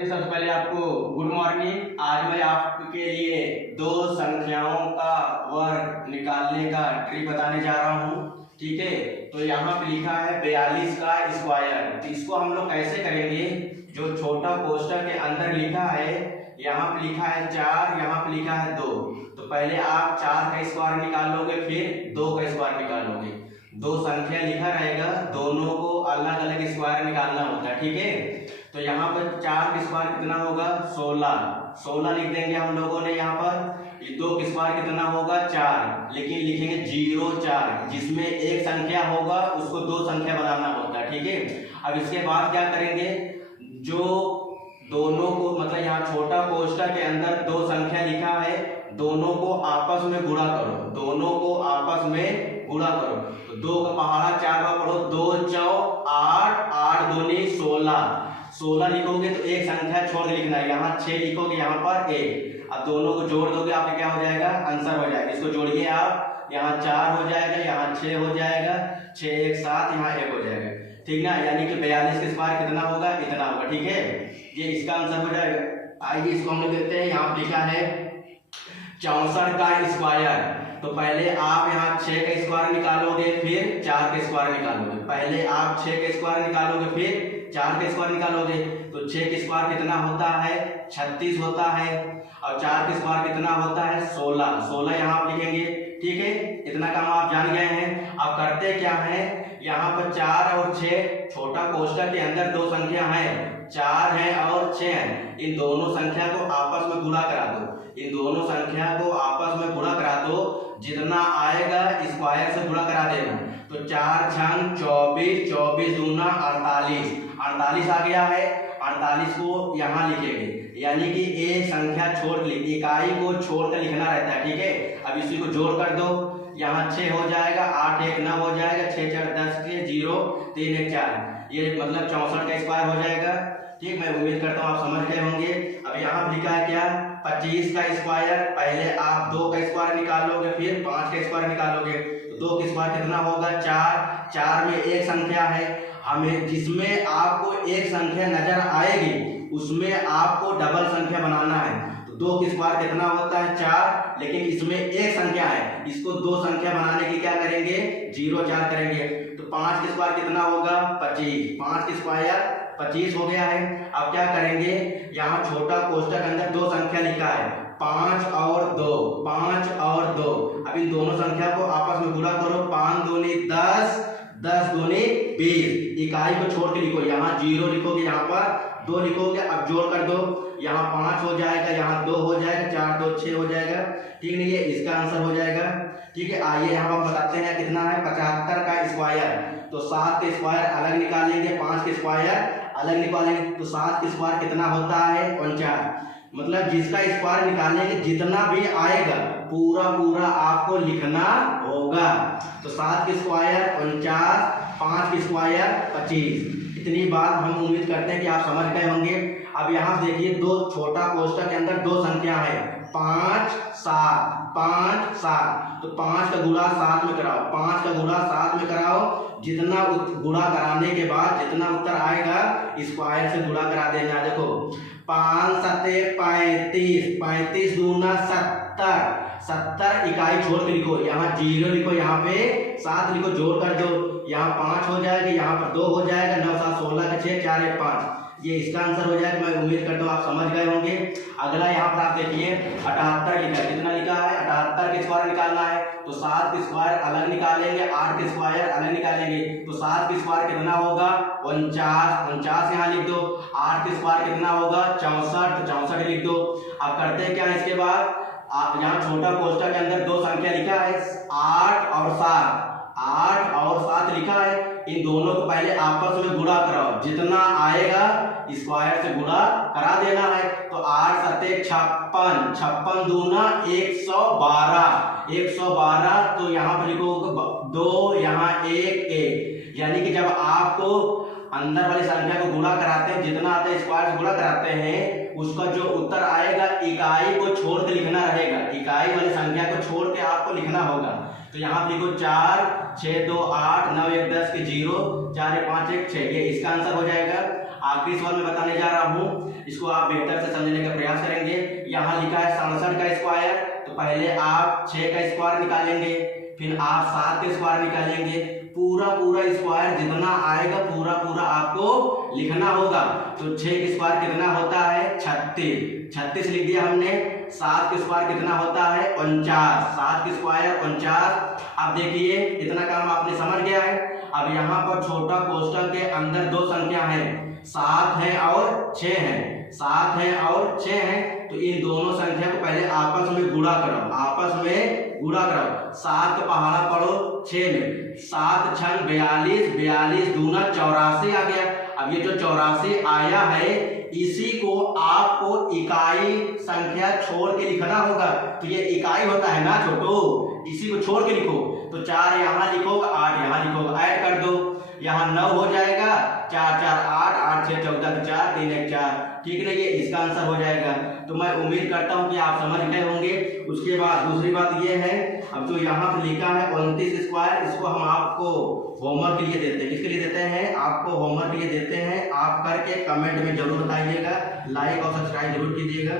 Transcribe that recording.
सबसे पहले आपको गुड मॉर्निंग। आज मैं आपके लिए दो संख्याओं का वर्ग निकालने का ट्रिक बताने जा रहा हूँ। ठीक है, तो यहाँ पे लिखा है 42 का स्क्वायर। तो इसको हम लोग कैसे करेंगे? जो छोटा कोष्ठक के अंदर लिखा है, यहाँ पे लिखा है 4, यहाँ पे लिखा है 2। तो पहले आप 4 का स्क्वायर निकाल लोगे, फिर 2 का स्क्वायर निकालोगे। दो संख्या लिखा रहेगा, दोनों को अलग अलग स्क्वायर निकालना होता है। ठीक है, तो यहाँ पर 4 का स्क्वायर कितना होगा? 16 लिख देंगे हम लोगों ने। यहाँ पर 2 का स्क्वायर कितना होगा? 4, लेकिन लिखेंगे 0 4, जिसमें एक संख्या होगा उसको 2 संख्या बनाना होता है। ठीक है, अब इसके बाद क्या करेंगे? जो दोनों को मतलब यहाँ छोटा कोष्ठक के अंदर 2 संख्या लिखा है, दोनों को आपस में गुणा करो। दोनों को आपस में गुणा करो तो 2 का पहाड़ा 4 बार पढ़ो। 2 चौ 8, 8 दूनी 16 लिखोगे तो एक संख्या छोड़ के लिखना है। यहाँ 6 लिखोगे, यहाँ पर 1। अब दोनों को जोड़ दोगे, आपका क्या हो जाएगा? आंसर हो जाएगा। इसको जोड़िए आप, यहाँ 4 हो जाएगा, यहाँ 6 हो जाएगा, 6 1 7, यहाँ 1 हो जाएगा। ठीक ना? यानी कि 42 का स्क्वायर कितना होगा? इतना होगा। ठीक है, ये इसका आंसर हो जाएगा। आइए इसको हम लोग देखते हैं। यहाँ लिखा है 64 का स्क्वायर। तो पहले आप यहाँ 6 का स्क्वायर निकालोगे, फिर 4 का स्क्वायर निकालोगे। पहले आप 6 का स्क्वायर निकालोगे, फिर 4 का स्क्वायर निकालोगे। तो 6 का स्क्वायर कितना होता है? 36 होता है। और 4 का स्क्वायर कितना होता है? 16 यहाँ आप लिखेंगे। ठीक है, इतना काम आप जान गए हैं। अब करते क्या है? यहाँ पर 4 और 6 छोटा कोष्ठक के अंदर 2 संख्या है, 4 है और 6 है। इन दोनों संख्या को आपस में गुणा करा दो। इन दोनों संख्या को आपस में गुणा करा दो, जितना आएगा स्क्वायर से गुणा करा देना। तो 4 छंग 24, 24 दूना 48, 48 आ गया है। 48 को यहाँ लिखेंगे, यानी कि एक संख्या छोड़ के इकाई को छोड़ कर लिखना रहता है। ठीक है, अब इसी को जोड़ कर दो। यहाँ 6 हो जाएगा, 8 1 9 हो जाएगा, 6 4 10 के 0 3 1 4, ये मतलब 64 का स्क्वायर हो जाएगा। ठीक, मैं उम्मीद करता हूँ आप समझ गए होंगे। अब यहाँ लिखा है क्या? 25 का स्क्वायर। पहले आप 2 का स्क्वायर निकालोगे, फिर 5 का स्क्वायर निकालोगे। तो 2 का स्क्वायर कितना होगा? 4, 4 में एक संख्या है, हमें जिसमें आपको एक संख्या नजर आएगी उसमें आपको डबल संख्या बनाना है। तो 2 का स्क्वायर कितना होता है? 4, लेकिन इसमें एक संख्या है, इसको 2 संख्या बनाने की क्या करेंगे? 0 4 करेंगे। तो 5 का स्क्वायर कितना होगा? 25, 5 का स्क्वायर 25 हो गया है। अब क्या करेंगे? यहाँ छोटा कोष्ठक अंदर 2 संख्या लिखा है, 5 और 2, 5 और 2। अब इन दोनों संख्या को आपस में गुणा करो। 5 दूनी 10, 10 दूनी 20। इकाई को छोड़ के लिखो, यहाँ 0 लिखोगे, यहाँ पर 2 लिखोगे। अब जोड़ कर दो, यहाँ 5 हो जाएगा, यहाँ 2 हो जाएगा, 4 2 6 हो जाएगा। ठीक नहीं है, इसका आंसर हो जाएगा। ठीक है, आइए यहाँ हम बताते हैं कितना है 75 का स्क्वायर। तो 7 का स्क्वायर अलग निकालेंगे, 5 का स्क्वायर अलग निकालेंगे। तो 7 का स्क्वायर कितना होता है? 49। मतलब जिसका स्क्वायर निकालेंगे जितना भी आएगा पूरा आपको लिखना होगा। तो 7 का स्क्वायर 49, 5 का स्क्वायर 25। इतनी बात हम उम्मीद करते हैं कि आप समझ गए होंगे। अब यहाँ देखिए, 2 छोटा कोष्ठक के अंदर 2 संख्या है, 5 7, 5 7। तो 5 का गुणा 7 में कराओ, 5 का गुणा 7 में कराओ। जितना गुणा कराने के बाद जितना उत्तर आएगा स्क्वायर से गुणा करा देना। देखो 5 7 35, 35 दूना 70, 70 इकाई छोड़ के लिखो, यहाँ 0 लिखो, यहाँ पे 7 लिखो, जोड़ कर दो। यहाँ 5 हो जाएगा, यहाँ पर 2 हो जाएगा, 9 7 16 के 6 4 1 5, ये इसका आंसर हो जाएगा। मैं उम्मीद करता हूँ आप समझ गए होंगे। अगला यहाँ पर आप देखिए 78 लिखा है। कितना लिखा है? 78 का स्क्वायर निकालना है। तो 7 का स्क्वायर अलग निकालेंगे, 8 का स्क्वायर अलग निकालेंगे। तो 7 का स्क्वायर कितना होगा? 49, 49 यहाँ लिख दो। 8 का स्क्वायर कितना होगा? 64, तो 64 लिख दो। अब करते हैं क्या इसके बाद? आप यहाँ छोटा कोष्ठक के अंदर 2 संख्या लिखा है, 8 और 7, 8 और 7 लिखा है। इन दोनों को पहले आपस में गुणा कराओ, जितना आएगा स्क्वायर से गुणा करा देना है। तो 8 7 56, 56 दूना 112, 112। तो यहाँ पर लिखो 2, यहाँ 1 1, यानी कि जब आपको अंदर वाली संख्या को गुणा कराते हैं, जितना आता है स्क्वायर से गुणा कराते हैं, उसका जो उत्तर आएगा इकाई को छोड़ के लिखना रहेगा। इकाई वाली संख्या को छोड़ के आपको लिखना होगा। तो यहाँ लिखो 4 6 2 8 9 1 10 के 0 4 1 5 1 6, ये इसका आंसर हो जाएगा। आखिरी सवाल मैं बताने जा रहा हूँ, इसको आप बेहतर से समझने का प्रयास करेंगे। यहाँ लिखा है 67 का स्क्वायर, तो पहले आप 6 का स्क्वायर निकालेंगे, फिर आप 7 का स्क्वायर निकालेंगे, पूरा स्क्वायर जितना आएगा पूरा आपको लिखना होगा। तो 6 का स्क्वायर कितना होता है 36 लिख दिया हमने। 7 का स्क्वायर कितना होता है 49, 7 का स्क्वायर 49। अब देखिए इतना काम आपने समझ गया है। अब यहाँ पर छोटा कोष्टक के अंदर दो संख्या है, 7 है और 6 है, 7 है और 6 है, तो इन दोनों संख्या को पहले आपस में गुणा करो, 7 का पहाड़ा पढ़ो 6 में, 7 छंग 42, 42 दूना 84 आ गया। अब ये जो 84 आया है इसी को आपको इकाई संख्या छोड़ के लिखना होगा। तो ये इकाई होता है ना छोटो, इसी को छोड़ के लिखो। तो 4 यहाँ लिखोगे, 8 यहाँ लिखोगे, ऐड कर दो, यहाँ 9 हो जाएगा, 4 4 8, 8 6 14, 4 3 1 4, ठीक है, ये इसका आंसर हो जाएगा। तो मैं उम्मीद करता हूँ कि आप समझ गए होंगे। उसके बाद दूसरी बात ये है, अब जो यहाँ पे लिखा है 29 स्क्वायर, इसको हम आपको होमवर्क के लिए देते हैं। किसके लिए देते हैं? आपको होमवर्क के लिए देते हैं। आप करके कमेंट में जरूर बताइएगा, लाइक और सब्सक्राइब जरूर कीजिएगा।